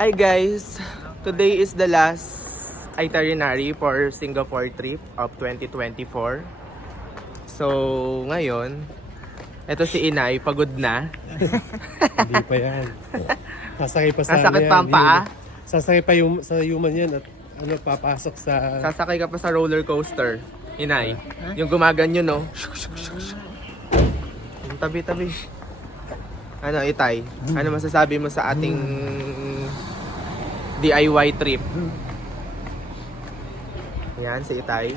Hi guys, today is the last itinerary for Singapore trip of 2024. So ngayon, eto si Inay, pagod na. Hindi pa yan. Sasakay pa sa Nasakit ano pa ang yan, paa? Sasakay pa yung, sa human yan at ano, papasok sa... Sasakay ka pa sa roller coaster, Inay. Yung gumaganyo, no? Yung tabi-tabi. Ano, Itay? Ano masasabi mo sa ating DIY trip? Yan, si Itay.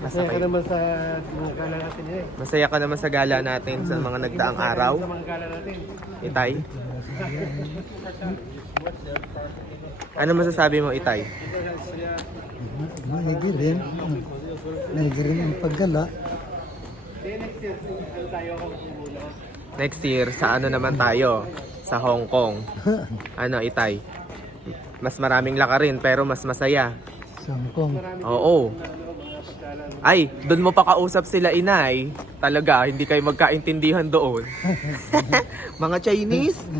Masaya ka naman sa mga gala natin eh. Masaya ka naman sa gala natin sa mga nagdaang araw. Sa mga gala natin. Itay? Ano masasabi mo, Itay? Maigi rin ang paggala. Next year, sa ano naman tayo? Sa Hong Kong. Ano, Itay? Mas maraming lakarin pero mas masaya. Sangkong. Oo. Ay, doon mo pa kausap sila, Inay. Talaga, hindi kayo magkaintindihan doon. Mga Chinese,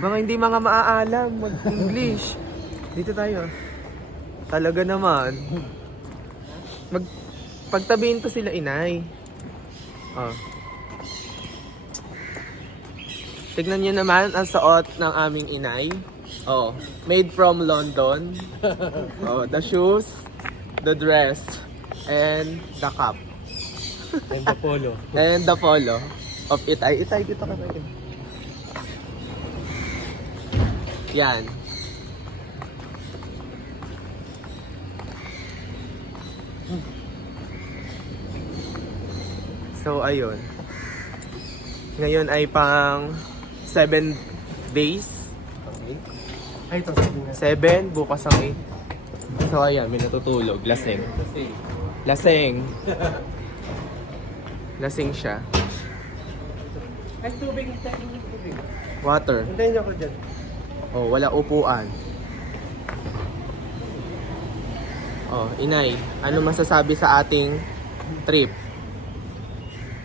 mga hindi mga maaalam mag-English. Dito tayo. Talaga naman. Pagtabihin ko sila, Inay. Oh. Tignan nyo naman ang suot ng aming Inay. Oh, made from London. Oh, the shoes, the dress, and the cup. And the polo. And the polo of Itay. Itay, dito ka tayo. Yan. So, ayun. Ngayon ay pang 7 days. Ay, ito sabi nga. 7, bukas ang 8. So, ayan, may natutulog. Lasing. Lasing. Lasing siya. Ay, tubig. Tubig. Water. Hintayin niyo ako dyan. Oh, wala upuan. Oh, Inay, ano masasabi sa ating trip?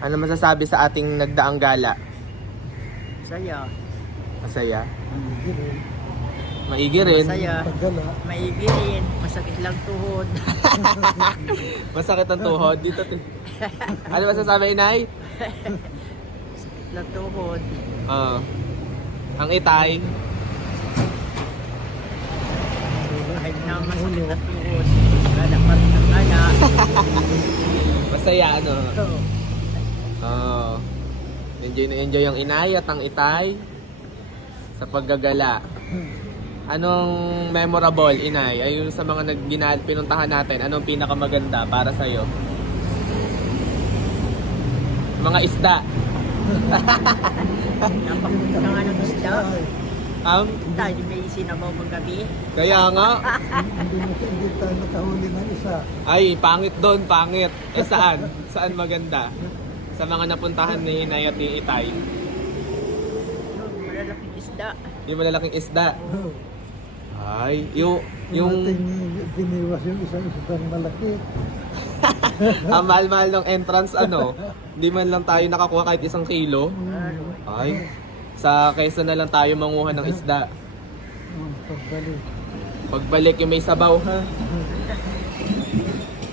Ano masasabi sa ating nagdaang gala? Saya. Masaya? Maigi rin. Maigi rin. Masaya. Paggala. Maigi rin. Masakit lang tuhod. Masakit ang tuhod. Dito. Ano masasabi, Inay? Masakit lang tuhod. Ang Itay. Kahit na masakit lang tuhod. Gala pa rin ang gala. Masaya, ano? Ito. Enjoy na enjoy ang Inay at ang Itay sa paggagala. Anong memorable, Inay? Ayun sa mga pinuntahan natin, anong pinakamaganda para sa'yo? Mga isda. Napapunta nga ng isda. Tayo may isinabaw magabi. Kaya nga, Hindi tayo nakahuli ng isa. ay, pangit doon, pangit. Eh saan? Saan maganda? Sa mga napuntahan ni Inay at ni Itay. Yung malalaking isda. Yung malalaking isda. Ay, yung Ating biniwas yung isang malaki. ang mahal-mahal ng entrance, ano? Hindi man lang tayo nakakuha kahit 1 kilo. Ay, sa Quezon na lang tayo manguha ng isda. Pagbalik. Pagbalik yung may sabaw, ha?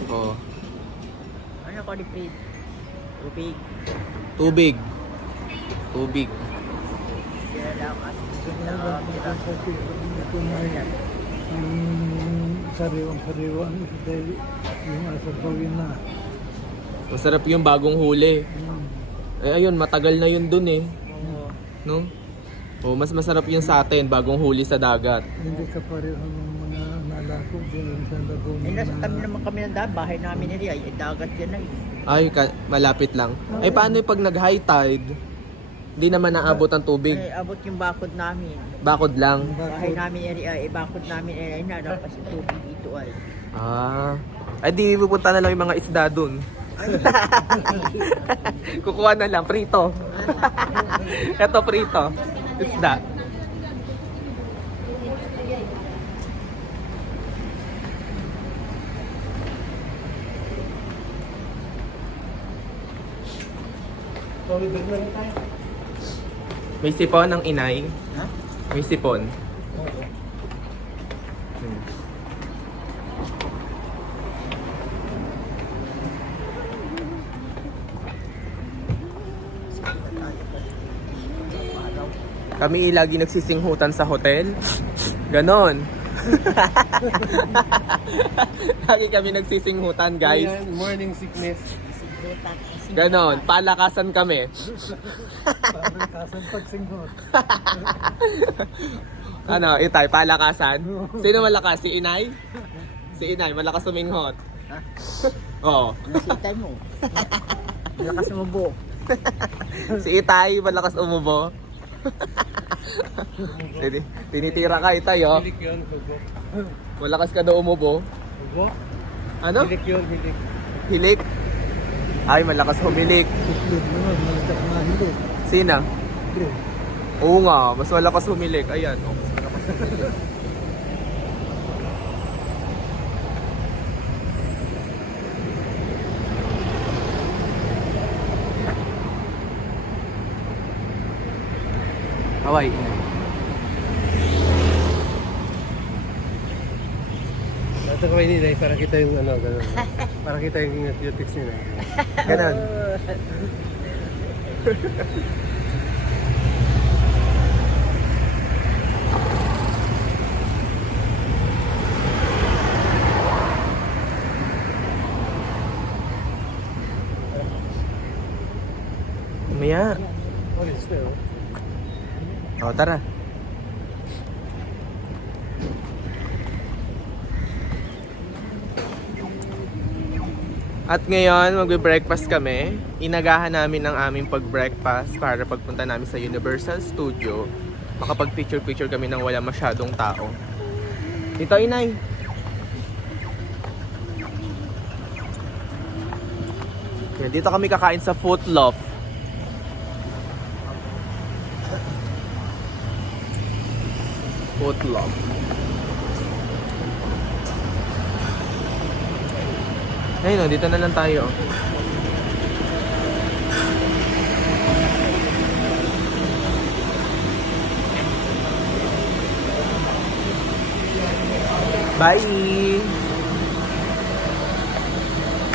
Oh, Ano ko lipid? Tubig. tubig. Tubig. Sila lang at Ito na ang sariwang-sariwang dahil yung asa gawin na. Masarap yung bagong huli. Eh ayun, matagal na yun dun eh. No? Oh, mas masarap yung sa atin, bagong huli sa dagat. Hindi ka pareho ng mga nalako din sa Laguna. Ay, nasa tabi naman kami ng daan. Bahay namin nila. Ay, dagat yan ay. Ay, malapit lang. Ay, paano yung pag nag-high tide? Hindi naman naabot ang tubig. Ay, abot yung bakod namin. Bakod lang. Bahay namin ay bakod namin ay nalapas yung tubig dito ay. Ah. Ay, di pupunta na lang yung mga isda dun. Kukuha na lang, prito. Ito, prito. Isda. Solid na tayo. May sipon ng inay. Ha? May sipon. Kami lagi nagsisinghutan sa hotel. Ganon. Lagi kami nagsisinghutan, guys. Ayan, morning sickness. Ganon. Palakasan kami. Parang kasang pagsinghot. Ano, itay, palakasan? Sino malakas? Si Inay? Si Inay, malakas suminghot. Oo. Nasitay mo. Lakas mo buo. Si Itay, malakas umubo. Tinitira ka, Itay, oh. Hilik yun, hugo. Malakas ka daw umubo. Hugo? Ano? Hilik yun, hilik. Hilik? Ay, malakas humilik. Itlog naman, malakas na hilig. Sina? Itlog. Oo nga, mas malakas humilik. Ayan, oh, mas malakas humilik. Hawaii. Ito ko nila, para kita yung ano, gano'n. Para kita yung cutics nila. Ganon. Maya. Oh, it's there. O, tara. At ngayon, magbe-breakfast kami. Inagahan namin ang aming pag-breakfast para pagpunta namin sa Universal Studio. Makapag-picture-picture kami nang wala masyadong tao. Dito, Inay. Dito kami kakain sa Footloaf. Footloaf. Ayun, dito na lang tayo. Bye!